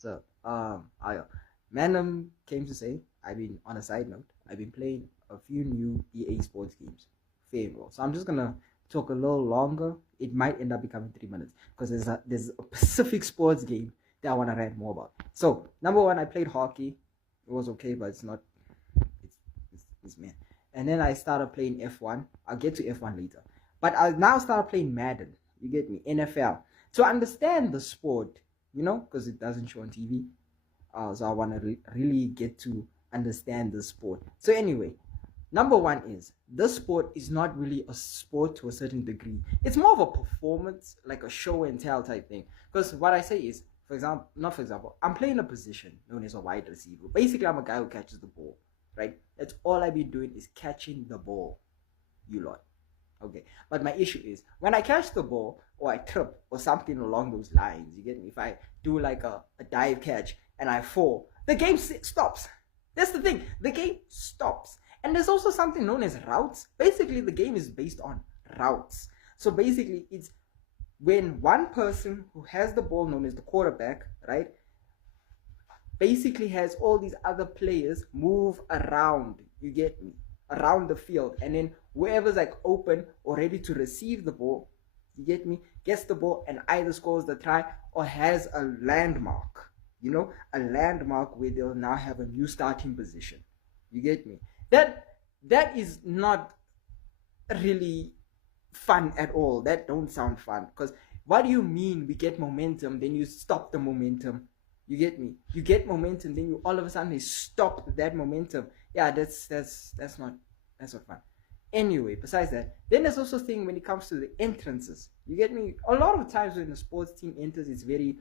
So, I Manum came to say, I've been on a side note, I've been playing a few new EA Sports games, fair well. So I'm just gonna talk a little longer. It might end up becoming 3 minutes because there's a Pacific sports game that I want to rant more about. So number one, I played hockey. It was okay, but it's not. It's man. And then I started playing F1. I'll get to F1 later. But I now started playing Madden. You get me? NFL. To understand the sport, because it doesn't show on TV. So I want to really get to understand the sport. So anyway, number one is this sport is not really a sport to a certain degree. It's more of a performance, like a show and tell type thing. Because what I say is, for example, I'm playing a position known as a wide receiver. Basically, I'm a guy who catches the ball, right? That's all I've been doing is catching the ball, you lot. Okay, but my issue is when I catch the ball or I trip or something along those lines, you get me? If I do like a dive catch and I fall, the game stops. That's the thing, the game stops. And there's also something known as routes. Basically, the game is based on routes. So basically, it's when one person who has the ball, known as the quarterback, right, basically has all these other players move around, you get me, around the field, and then whoever's like open or ready to receive the ball, you get me, gets the ball and either scores the try or has a landmark, a landmark where they'll now have a new starting position. You get me? That is not really fun at all. That don't sound fun, because what do you mean we get momentum then you stop the momentum? You get me? You get momentum then you all of a sudden stop that momentum. Yeah, that's not fun. Anyway, besides that, then there's also thing when it comes to the entrances. You get me? A lot of times when the sports team enters, it's very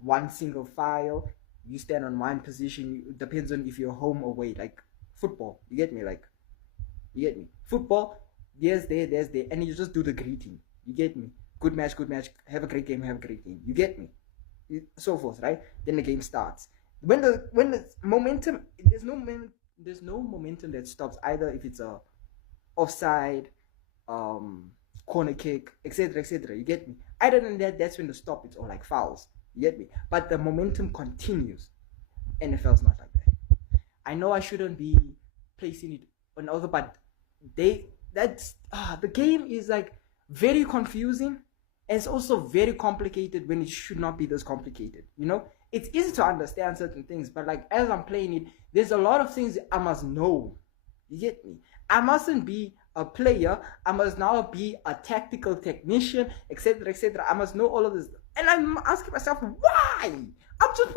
one single file. You stand on one position. It depends on if you're home or away. Like football, you get me? You get me? Football, there's there, and you just do the greeting. You get me? Good match, have a great game, have a great game. You get me? So forth, right? Then the game starts. When the momentum, there's no momentum that stops, either if it's a offside, corner kick, etc. You get me? Other than that, that's when the stop, it's all like fouls. You get me? But the momentum continues. NFL's not like that. I know I shouldn't be placing it on other, but the game is like very confusing, and it's also very complicated when it should not be this complicated. It's easy to understand certain things, but like as I'm playing it, there's a lot of things I must know. You get me? I mustn't be a player. I must now be a tactical technician, etc. I must know all of this, and I'm asking myself why. I'm supposed